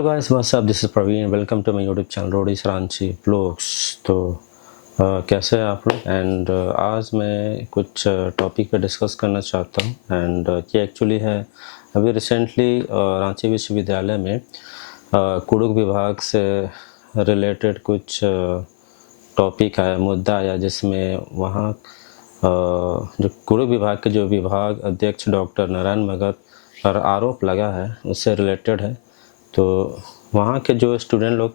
Hello guys, what's up, this is Praveen. Welcome to my YouTube channel roadies Ranchi blogs. तो कैसे हैं आप लोग? एंड आज मैं कुछ टॉपिक पे डिस्कस करना चाहता हूँ। एंड ये एक्चुअली है अभी रिसेंटली रांची विश्वविद्यालय में कुड़ुक विभाग से रिलेटेड कुछ टॉपिक आया, मुद्दा आया, जिसमें वहाँ जो कुड़ुक विभाग के जो विभाग अध्यक्ष डॉक्टर नारायण भगत पर आरोप लगा है, उससे रिलेटेड है। तो वहाँ के जो स्टूडेंट लोग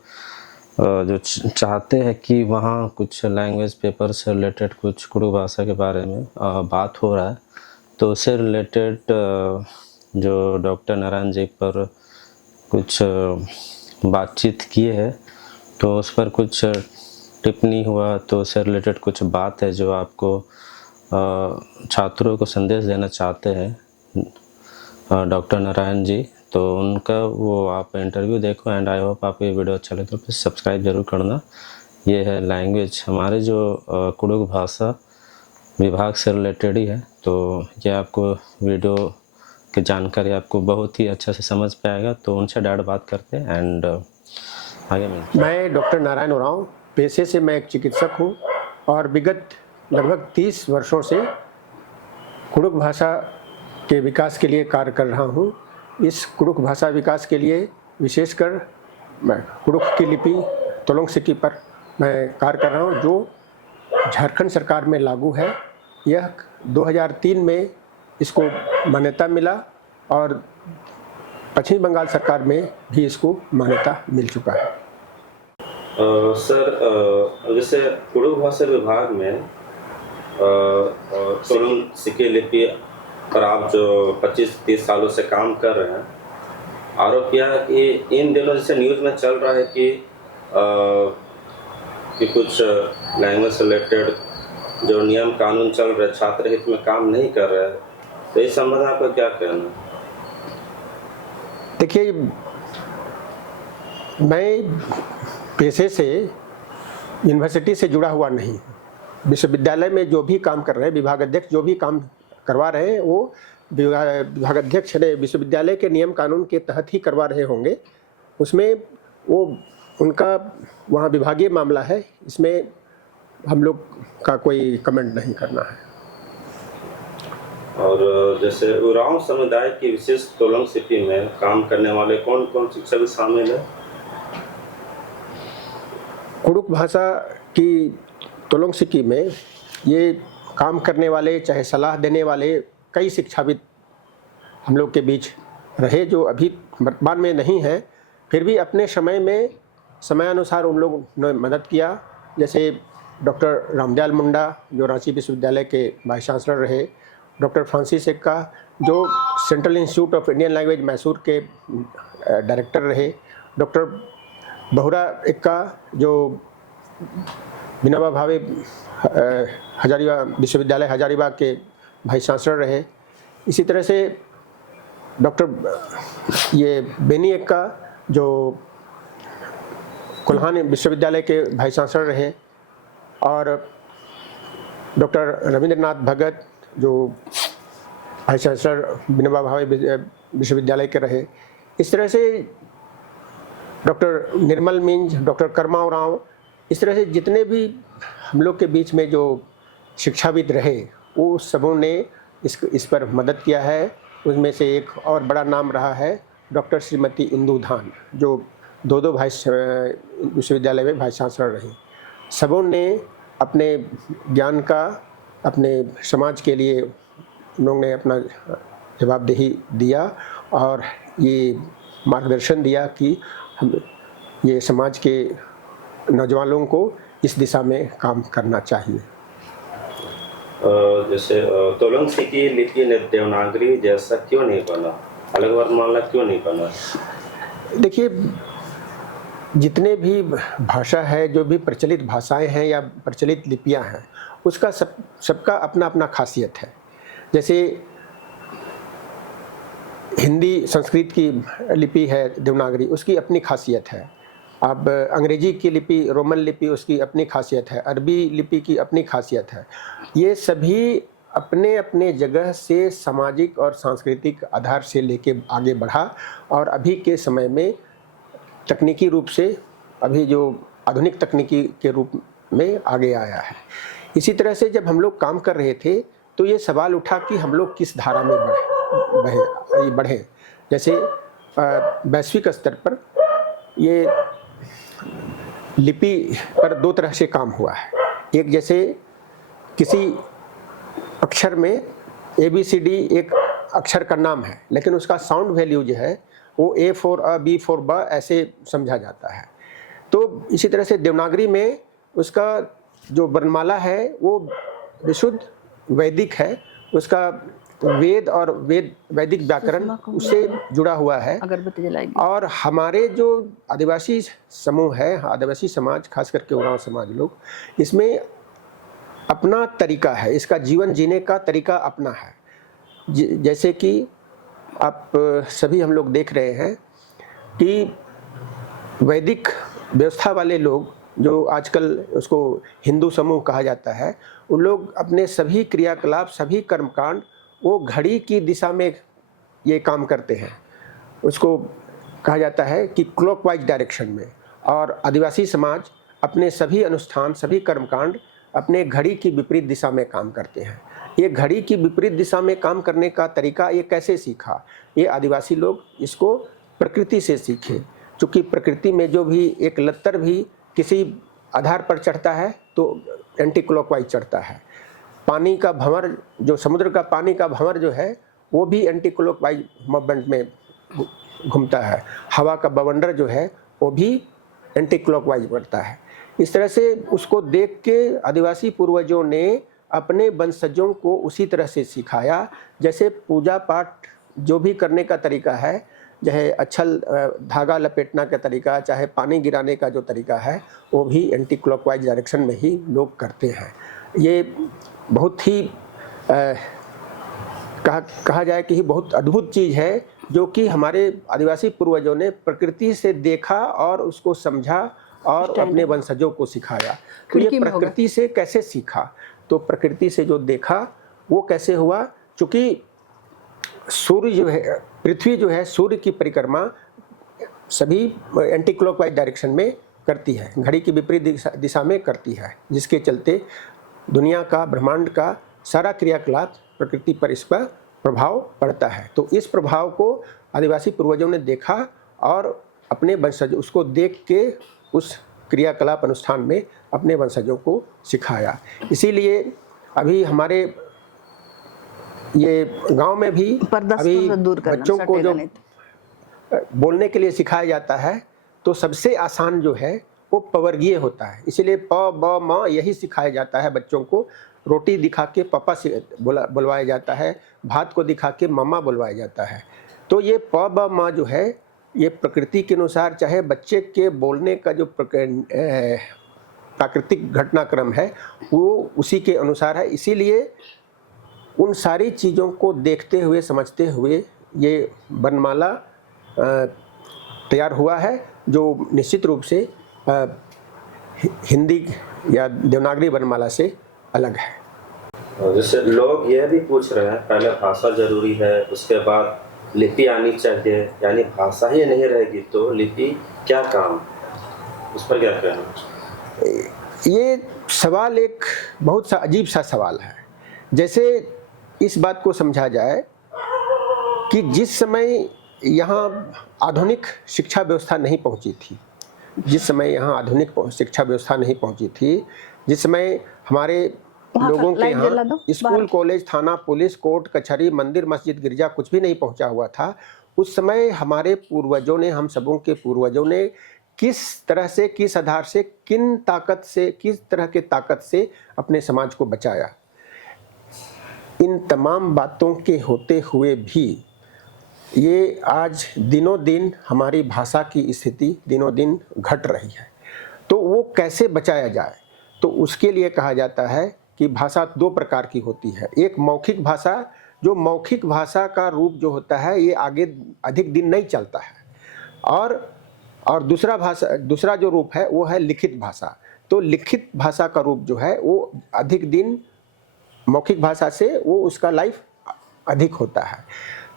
जो चाहते हैं कि वहाँ कुछ लैंग्वेज पेपर से रिलेटेड कुछ कुड़ुक भाषा के बारे में बात हो रहा है, तो उससे रिलेटेड जो डॉक्टर नारायण जी पर कुछ बातचीत किए है, तो उस पर कुछ टिप्पणी हुआ। तो उससे रिलेटेड कुछ बात है जो आपको छात्रों को संदेश देना चाहते हैं डॉक्टर नारायण जी। तो उनका वो आप इंटरव्यू देखो एंड आई होप आपको ये वीडियो अच्छा लगे तो प्लीज़ सब्सक्राइब जरूर करना। ये है लैंग्वेज, हमारे जो कुड़ुक भाषा विभाग से रिलेटेड ही है। तो ये आपको वीडियो की जानकारी आपको बहुत ही अच्छा से समझ पे आएगा। तो उनसे डायरेक्ट बात करते हैं एंड आगे मिलते हैं। मैं डॉक्टर नारायण उरांव, पेशे से मैं एक चिकित्सक हूँ और विगत लगभग 30 वर्षों से कुड़ुक भाषा के विकास के लिए कार्य कर रहा हूँ। इस कुड़ुक भाषा विकास के लिए विशेषकर मैं कुड़ुक की लिपि तोलोंग सिकी पर मैं कार्य कर रहा हूँ, जो झारखंड सरकार में लागू है। यह 2003 में इसको मान्यता मिला और पश्चिम बंगाल सरकार में भी इसको मान्यता मिल चुका है। सर, जैसे कुड़ुक भाषा विभाग में तोलोंग सिकी लिपि पर आप जो 25-30 सालों से काम कर रहे हैं, आरोप किया है कि इन दिनों जैसे न्यूज़ में चल रहा है कि कुछ लैंग्वेज से रिलेटेड जो नियम कानून चल रहे छात्र हित में काम नहीं कर रहे हैं, तो इस संबंध में आपका क्या कहना है? देखिए, मैं पेशे से यूनिवर्सिटी से जुड़ा हुआ नहीं। विश्वविद्यालय में जो भी काम कर रहे हैं, विभाग अध्यक्ष जो भी काम करवा रहे हैं, वो विभाग अध्यक्ष ने विश्वविद्यालय के नियम कानून के तहत ही करवा रहे होंगे। उसमें वो उनका वहाँ विभागीय मामला है, इसमें हम लोग का कोई कमेंट नहीं करना है। और जैसे उरांव समुदाय की विशेष तोलोंग सिटी में काम करने वाले कौन कौन शिक्षक शामिल है? कुड़ुक भाषा की तोलोंग सिकी में ये काम करने वाले, चाहे सलाह देने वाले, कई शिक्षाविद हम लोग के बीच रहे, जो अभी वर्तमान में नहीं हैं, फिर भी अपने समय में समयानुसार उन लोग ने मदद किया। जैसे डॉक्टर रामदयाल मुंडा, जो रांची विश्वविद्यालय के वाइस चांसलर रहे, डॉक्टर फ्रांसिस एक्का, जो central institute of Indian language Mysore के डायरेक्टर रहे, डॉक्टर बहुरा एक्का, जो विनोबा भावे हजारीबाग विश्वविद्यालय हजारीबाग के वाइस चांसलर रहे। इसी तरह से डॉक्टर ये बेनी एक्का, जो कोल्हान विश्वविद्यालय के वाइस चांसलर रहे, और डॉक्टर रविंद्रनाथ भगत, जो वाइस चांसलर विनोबा भावे विश्वविद्यालय के रहे। इस तरह से डॉक्टर निर्मल मिंज, डॉक्टर कर्मा उरांव, इस तरह से जितने भी हम लोग के बीच में जो शिक्षाविद रहे, वो सबों ने इस पर मदद किया है। उसमें से एक और बड़ा नाम रहा है डॉक्टर श्रीमती इंदू धान, जो दो वाइस विश्वविद्यालय में वाइस चांसलर रही। सबों ने अपने ज्ञान का, अपने समाज के लिए उन लोगों ने अपना जवाबदेही दिया और ये मार्गदर्शन दिया कि हम ये समाज के नौजवानों को इस दिशा में काम करना चाहिए। जैसे तोलोंग सिकी लिपि देवनागरी जैसा क्यों नहीं बना, अलग वर्णमाला क्यों नहीं बना? देखिए, जितने भी भाषा है, जो भी प्रचलित भाषाएं हैं या प्रचलित लिपियां हैं, उसका सबका अपना अपना खासियत है। जैसे हिंदी संस्कृत की लिपि है देवनागरी, उसकी अपनी खासियत है। अब अंग्रेजी की लिपि, रोमन लिपि, उसकी अपनी खासियत है। अरबी लिपि की अपनी खासियत है। ये सभी अपने अपने जगह से सामाजिक और सांस्कृतिक आधार से लेके आगे बढ़ा और अभी के समय में तकनीकी रूप से अभी जो आधुनिक तकनीकी के रूप में आगे आया है। इसी तरह से जब हम लोग काम कर रहे थे तो ये सवाल उठा कि हम लोग किस धारा में बढ़े। जैसे वैश्विक स्तर पर ये लिपि पर दो तरह से काम हुआ है। एक, जैसे किसी अक्षर में ABCD एक अक्षर का नाम है, लेकिन उसका साउंड वैल्यू जो है वो A for a, B for ब ऐसे समझा जाता है। तो इसी तरह से देवनागरी में उसका जो वर्णमाला है वो विशुद्ध वैदिक है, उसका वेद और वैदिक व्याकरण उससे जुड़ा हुआ है। अगरबत्ती जलाएगी। और हमारे जो आदिवासी समूह है, आदिवासी समाज, खास करके उरांव समाज लोग, इसमें अपना तरीका है, इसका जीवन जीने का तरीका अपना है। जैसे कि आप सभी हम लोग देख रहे हैं कि वैदिक व्यवस्था वाले लोग, जो आजकल उसको हिंदू समूह कहा जाता है, उन लोग अपने सभी क्रियाकलाप, सभी कर्मकांड वो घड़ी की दिशा में ये काम करते हैं। उसको कहा जाता है कि क्लॉकवाइज डायरेक्शन में। और आदिवासी समाज अपने सभी अनुष्ठान, सभी कर्मकांड अपने घड़ी की विपरीत दिशा में काम करते हैं। ये घड़ी की विपरीत दिशा में काम करने का तरीका ये कैसे सीखा? ये आदिवासी लोग इसको प्रकृति से सीखे। चूँकि प्रकृति में जो भी एक लत्तर भी किसी आधार पर चढ़ता है तो एंटी क्लॉकवाइज चढ़ता है। पानी का भंवर, जो समुद्र का पानी का भंवर जो है वो भी एंटी क्लॉकवाइज मूवमेंट में घूमता है। हवा का बवंडर जो है वो भी एंटी क्लॉकवाइज बढ़ता है। इस तरह से उसको देख के आदिवासी पूर्वजों ने अपने वंशजों को उसी तरह से सिखाया। जैसे पूजा पाठ जो भी करने का तरीका है, चाहे अच्छल धागा लपेटना का तरीका, चाहे पानी गिराने का जो तरीका है, वो भी एंटी क्लॉकवाइज डायरेक्शन में ही लोग करते हैं। ये बहुत ही कहा जाए कि बहुत अद्भुत चीज़ है, जो कि हमारे आदिवासी पूर्वजों ने प्रकृति से देखा और उसको समझा और अपने वंशजों को सिखाया। तो ये प्रकृति से कैसे सीखा? तो प्रकृति से जो देखा वो कैसे हुआ? चूँकि सूर्य जो है, पृथ्वी जो है, सूर्य की परिक्रमा सभी एंटी क्लॉकवाइज डायरेक्शन में करती है, घड़ी की विपरीत दिशा में करती है, जिसके चलते दुनिया का, ब्रह्मांड का सारा क्रियाकलाप प्रकृति पर इसका प्रभाव पड़ता है। तो इस प्रभाव को आदिवासी पूर्वजों ने देखा और अपने वंशज उसको देख के उस क्रियाकलाप अनुष्ठान में अपने वंशजों को सिखाया। इसीलिए अभी हमारे ये गांव में भी अभी बच्चों को जो बोलने के लिए सिखाया जाता है तो सबसे आसान जो है वो पवर्गीय होता है। इसीलिए प ब म यही सिखाया जाता है बच्चों को। रोटी दिखा के पापा से बुलवाया जाता है, भात को दिखा के मम्मा बुलवाया जाता है। तो ये प ब म जो है ये प्रकृति के अनुसार, चाहे बच्चे के बोलने का जो प्राकृतिक घटनाक्रम है वो उसी के अनुसार है। इसीलिए उन सारी चीज़ों को देखते हुए, समझते हुए ये वर्णमाला तैयार हुआ है, जो निश्चित रूप से हिंदी या देवनागरी वर्णमाला से अलग है। जैसे लोग ये भी पूछ रहे हैं, पहले भाषा जरूरी है, उसके बाद लिपि आनी चाहिए, यानी भाषा ही नहीं रहेगी तो लिपि क्या काम? उस पर क्या कहना? ये सवाल एक बहुत सा अजीब सा सवाल है। जैसे इस बात को समझा जाए कि जिस समय यहाँ आधुनिक शिक्षा व्यवस्था नहीं पहुँची थी, जिस समय यहाँ आधुनिक शिक्षा व्यवस्था नहीं पहुँची थी, जिस समय हमारे लोगों के यहाँ स्कूल, कॉलेज, थाना, पुलिस, कोर्ट, कचहरी, मंदिर, मस्जिद, गिरजा कुछ भी नहीं पहुँचा हुआ था, उस समय हमारे पूर्वजों ने, हम सबों के पूर्वजों ने किस तरह से, किस आधार से, किन ताकत से, किस तरह के ताकत से अपने समाज को बचाया। इन तमाम बातों के होते हुए भी ये आज दिनों दिन हमारी भाषा की स्थिति दिनों दिन घट रही है। तो वो कैसे बचाया जाए? तो उसके लिए कहा जाता है कि भाषा दो प्रकार की होती है। एक मौखिक भाषा, जो मौखिक भाषा का रूप जो होता है ये आगे अधिक दिन नहीं चलता है, और दूसरा जो रूप है वो है लिखित भाषा। तो लिखित भाषा का रूप जो है वो अधिक दिन, मौखिक भाषा से वो उसका लाइफ अधिक होता है।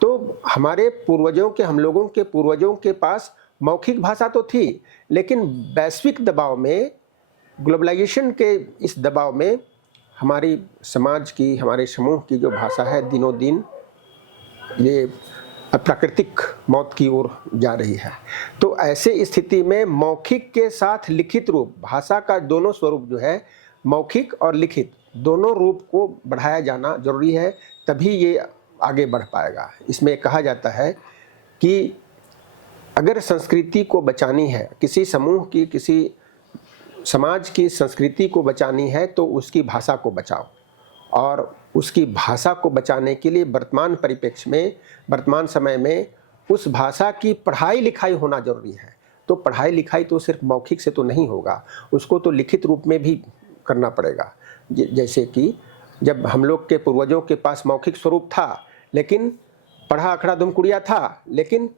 तो हमारे पूर्वजों के, हम लोगों के पूर्वजों के पास मौखिक भाषा तो थी, लेकिन वैश्विक दबाव में, ग्लोबलाइजेशन के इस दबाव में हमारी समाज की, हमारे समूह की जो भाषा है दिनों दिन ये प्राकृतिक मौत की ओर जा रही है। तो ऐसे स्थिति में मौखिक के साथ लिखित रूप, भाषा का दोनों स्वरूप जो है, मौखिक और लिखित दोनों रूप को बढ़ाया जाना जरूरी है, तभी ये आगे बढ़ पाएगा। इसमें कहा जाता है कि अगर संस्कृति को बचानी है, किसी समूह की, किसी समाज की संस्कृति को बचानी है, तो उसकी भाषा को बचाओ। और उसकी भाषा को बचाने के लिए वर्तमान परिप्रेक्ष्य में, वर्तमान समय में उस भाषा की पढ़ाई लिखाई होना जरूरी है। तो पढ़ाई लिखाई तो सिर्फ मौखिक से तो नहीं होगा, उसको तो लिखित रूप में भी करना पड़ेगा। जैसे कि जब हम लोग के पूर्वजों के पास मौखिक स्वरूप था, लेकिन पढ़ा अखड़ा दुमकुड़िया था, लेकिन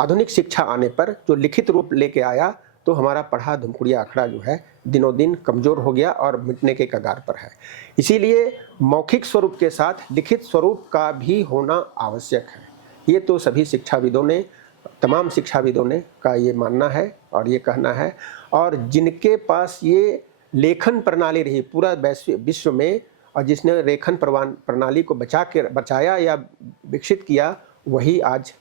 आधुनिक शिक्षा आने पर जो लिखित रूप लेके आया, तो हमारा पढ़ा धुमकुड़िया अखड़ा जो है दिनों दिन कमज़ोर हो गया और मिटने के कगार पर है। इसीलिए मौखिक स्वरूप के साथ लिखित स्वरूप का भी होना आवश्यक है। ये तो सभी शिक्षाविदों ने, तमाम शिक्षाविदों ने का ये मानना है और ये कहना है। और जिनके पास ये लेखन प्रणाली रही पूरा विश्व में, और जिसने लेखन प्रणाली को बचाया या विकसित किया, वही आज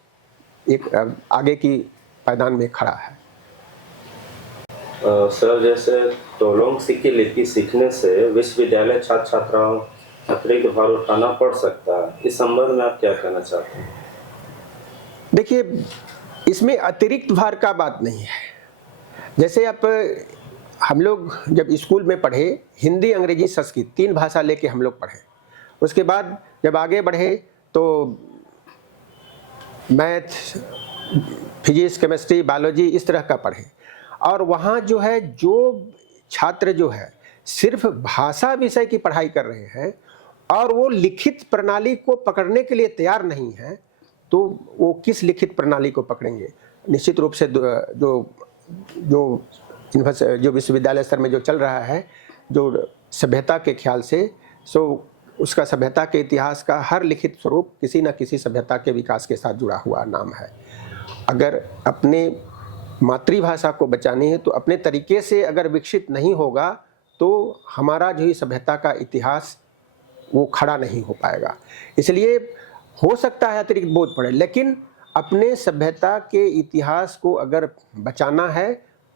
एक आगे की पायदान में खड़ा है। सर, जैसे तोलोंग सिक्की लिपि सीखने से विश्वविद्यालय छात्र छात्राओं अतिरिक्त भार उठाना पड़ सकता है, इस संबंध में आप क्या कहना चाहते हैं? देखिए, इसमें अतिरिक्त भार का बात नहीं है। जैसे आप, हम लोग जब स्कूल में पढ़े, हिंदी, अंग्रेजी, संस्कृत 3 भाषा लेके हम लोग पढ़े। उसके बाद जब आगे बढ़े तो मैथ, फिजिक्स, केमिस्ट्री, बायोलॉजी इस तरह का पढ़े। और वहाँ जो है, जो छात्र जो है सिर्फ भाषा विषय की पढ़ाई कर रहे हैं और वो लिखित प्रणाली को पकड़ने के लिए तैयार नहीं है, तो वो किस लिखित प्रणाली को पकड़ेंगे? निश्चित रूप से जो विश्वविद्यालय स्तर में जो चल रहा है, जो सभ्यता के ख्याल से, सो उसका सभ्यता के इतिहास का हर लिखित स्वरूप किसी न किसी सभ्यता के विकास के साथ जुड़ा हुआ नाम है। अगर अपने मातृभाषा को बचानी है तो अपने तरीके से अगर विकसित नहीं होगा, तो हमारा जो ही सभ्यता का इतिहास वो खड़ा नहीं हो पाएगा। इसलिए हो सकता है अतिरिक्त बोझ पड़े, लेकिन अपने सभ्यता के इतिहास को अगर बचाना है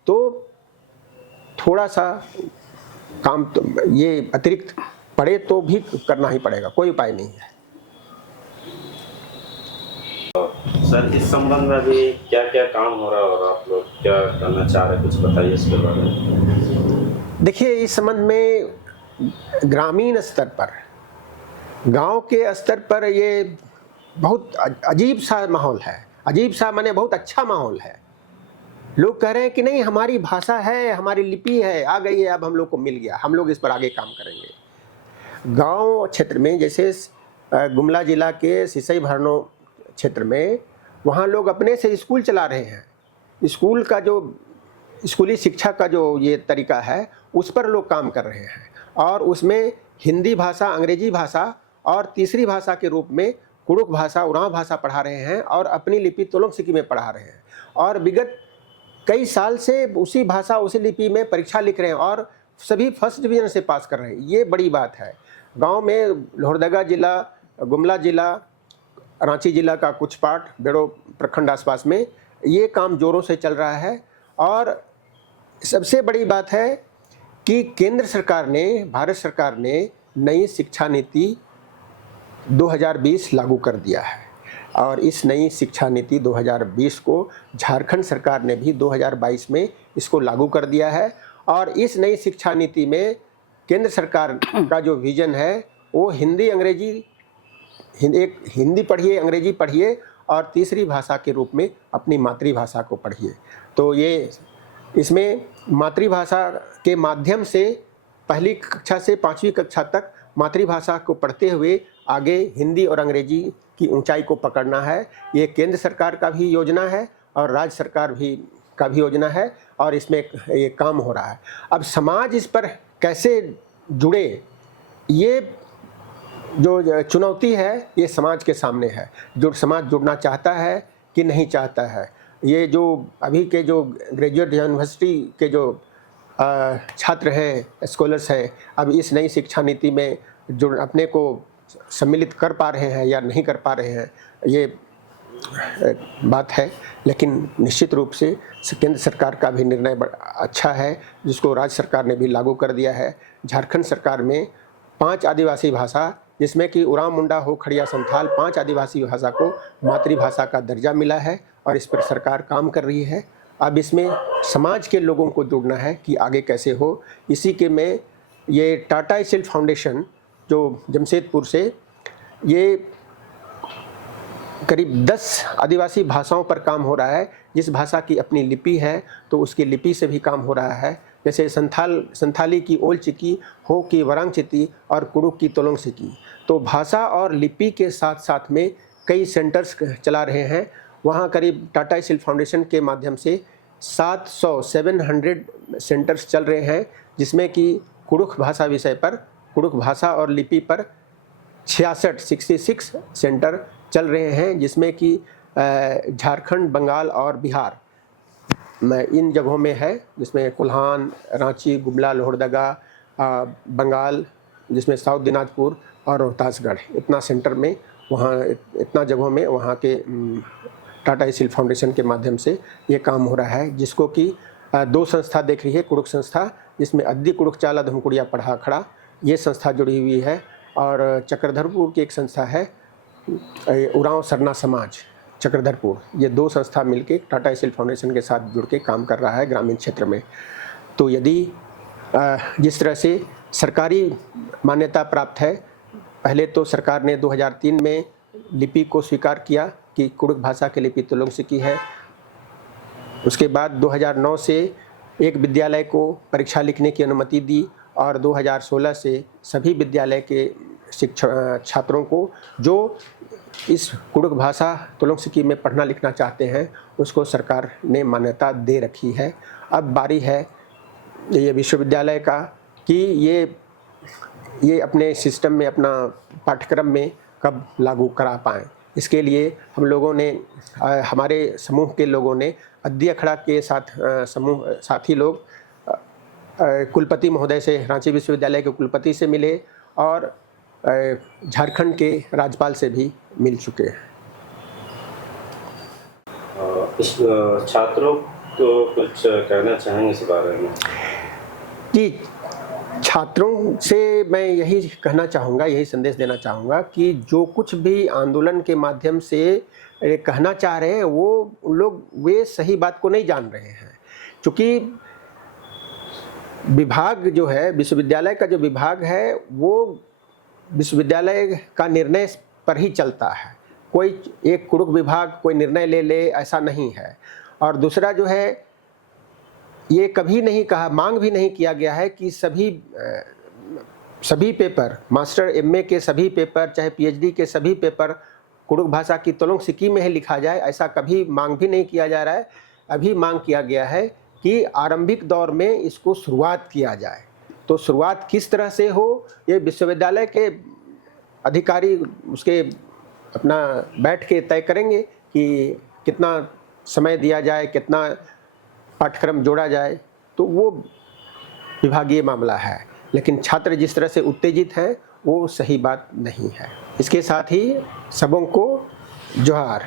तो थोड़ा सा काम तो ये अतिरिक्त पड़े तो भी करना ही पड़ेगा, कोई उपाय नहीं है। सर, इस संबंध में अभी क्या क्या काम हो रहा है और आप लोग क्या करना चाह रहे हैं, कुछ बताइए इसके बारे में। देखिए, इस संबंध में ग्रामीण स्तर पर, गांव के स्तर पर ये बहुत अजीब सा माहौल है। अजीब सा माने बहुत अच्छा माहौल है। लोग कह रहे हैं कि नहीं, हमारी भाषा है, हमारी लिपि है, आ गई है, अब हम लोग को मिल गया, हम लोग इस पर आगे काम करेंगे। गांव क्षेत्र में, जैसे गुमला जिला के सिसई भरनो क्षेत्र में, वहाँ लोग अपने से स्कूल चला रहे हैं। स्कूल का जो स्कूली शिक्षा का जो ये तरीका है, उस पर लोग काम कर रहे हैं। और उसमें हिंदी भाषा, अंग्रेजी भाषा और तीसरी भाषा के रूप में कुड़ुक भाषा, उरांव भाषा पढ़ा रहे हैं और अपनी लिपि तोलोंग सिक्की में पढ़ा रहे हैं। और विगत कई साल से उसी भाषा, उसी लिपि में परीक्षा लिख रहे हैं और सभी फर्स्ट डिवीजन से पास कर रहे हैं। ये बड़ी बात है। गांव में लोहरदगा जिला, गुमला जिला, रांची जिला का कुछ पार्ट, बेड़ो प्रखंड आसपास में ये काम जोरों से चल रहा है। और सबसे बड़ी बात है कि केंद्र सरकार ने, भारत सरकार ने नई शिक्षा नीति 2020 लागू कर दिया है। और इस नई शिक्षा नीति 2020 को झारखंड सरकार ने भी 2022 में इसको लागू कर दिया है। और इस नई शिक्षा नीति में केंद्र सरकार का जो विजन है, वो हिंदी, अंग्रेजी, हिंदी पढ़िए, अंग्रेजी पढ़िए और तीसरी भाषा के रूप में अपनी मातृभाषा को पढ़िए। तो ये इसमें मातृभाषा के माध्यम से पहली कक्षा से 5वीं कक्षा तक मातृभाषा को पढ़ते हुए आगे हिंदी और अंग्रेजी की ऊंचाई को पकड़ना है। ये केंद्र सरकार का भी योजना है और राज्य सरकार का भी योजना है और इसमें ये काम हो रहा है। अब समाज इस पर कैसे जुड़े, ये जो चुनौती है, ये समाज के सामने है। जो समाज जुड़ना चाहता है कि नहीं चाहता है। ये जो अभी के जो ग्रेजुएट यूनिवर्सिटी के जो छात्र हैं, स्कॉलर्स हैं, अब इस नई शिक्षा नीति में जो अपने को सम्मिलित कर पा रहे हैं या नहीं कर पा रहे हैं, ये बात है। लेकिन निश्चित रूप से केंद्र सरकार का भी निर्णय अच्छा है, जिसको राज्य सरकार ने भी लागू कर दिया है। झारखंड सरकार में 5 आदिवासी भाषा, जिसमें कि उरांव मुंडा हो, खड़िया संथाल, 5 आदिवासी भाषा को मातृभाषा का दर्जा मिला है और इस पर सरकार काम कर रही है। अब इसमें समाज के लोगों को जोड़ना है कि आगे कैसे हो। इसी के में ये टाटा स्टील फाउंडेशन जो जमशेदपुर से, ये करीब 10 आदिवासी भाषाओं पर काम हो रहा है। जिस भाषा की अपनी लिपि है तो उसकी लिपि से भी काम हो रहा है। जैसे संथाली की ओल चिकी, हो की वरांग चिती और कुड़ुक की तोलोंग सिकी। तो भाषा और लिपि के साथ साथ में कई सेंटर्स चला रहे हैं। वहाँ करीब टाटा स्टील फाउंडेशन के माध्यम से 700 सेंटर्स चल रहे हैं, जिसमें कि कुड़ुक भाषा विषय पर, कुड़ुक भाषा और लिपि पर 66 सेंटर चल रहे हैं, जिसमें कि झारखंड, बंगाल और बिहार में इन जगहों में है, जिसमें कोल्हान, रांची, गुमला, लोहरदगा, बंगाल, जिसमें साउथ दिनाजपुर और रोहतासगढ़, इतना सेंटर में, वहाँ इतना जगहों में वहाँ के टाटा स्टील फाउंडेशन के माध्यम से ये काम हो रहा है, जिसको कि 2 संस्था देख रही है। कुड़ुक संस्था, जिसमें अद्दी कुड़ुक चाला धमकुड़िया पढ़ा खड़ा, ये संस्था जुड़ी हुई है, और चक्रधरपुर की एक संस्था है, उरांव सरना समाज चक्रधरपुर। ये 2 संस्था मिलके टाटा स्टील फाउंडेशन के साथ जुड़ के काम कर रहा है ग्रामीण क्षेत्र में। तो यदि जिस तरह से सरकारी मान्यता प्राप्त है, पहले तो सरकार ने 2003 में लिपि को स्वीकार किया कि कुड़ुक भाषा की लिपि तोलोंग सिकी है। उसके बाद 2009 से एक विद्यालय को परीक्षा लिखने की अनुमति दी, और 2016 से सभी विद्यालय के छात्रों को जो इस कुड़ुक भाषा तोलोंग सिकी में पढ़ना लिखना चाहते हैं, उसको सरकार ने मान्यता दे रखी है। अब बारी है ये विश्वविद्यालय का कि ये अपने सिस्टम में, अपना पाठ्यक्रम में कब लागू करा पाएँ। इसके लिए हम लोगों ने, हमारे समूह के लोगों ने, अद्दी अखड़ा के साथी लोग कुलपति महोदय से, रांची विश्वविद्यालय के कुलपति से मिले और झारखंड के राज्यपाल से भी मिल चुके हैं। इस छात्रों को कुछ कहना चाहेंगे इस बारे में? जी, छात्रों से मैं यही कहना चाहूँगा, यही संदेश देना चाहूँगा कि जो कुछ भी आंदोलन के माध्यम से कहना चाह रहे हैं, वो लोग वे सही बात को नहीं जान रहे हैं। क्योंकि विभाग जो है, विश्वविद्यालय का जो विभाग है, वो विश्वविद्यालय का निर्णय पर ही चलता है। कोई एक कुड़ुक विभाग कोई निर्णय ले ऐसा नहीं है। और दूसरा जो है, ये कभी नहीं कहा, मांग भी नहीं किया गया है कि सभी पेपर, मास्टर एमए के सभी पेपर, चाहे पीएचडी के सभी पेपर कुड़ुक भाषा की तोलोंग सिकी में ही लिखा जाए, ऐसा कभी मांग भी नहीं किया जा रहा है। अभी मांग किया गया है कि आरंभिक दौर में इसको शुरुआत किया जाए। तो शुरुआत किस तरह से हो, ये विश्वविद्यालय के अधिकारी उसके अपना बैठ के तय करेंगे कि कितना समय दिया जाए, कितना पाठ्यक्रम जोड़ा जाए, तो वो विभागीय मामला है। लेकिन छात्र जिस तरह से उत्तेजित हैं, वो सही बात नहीं है। इसके साथ ही सबों को जोहार।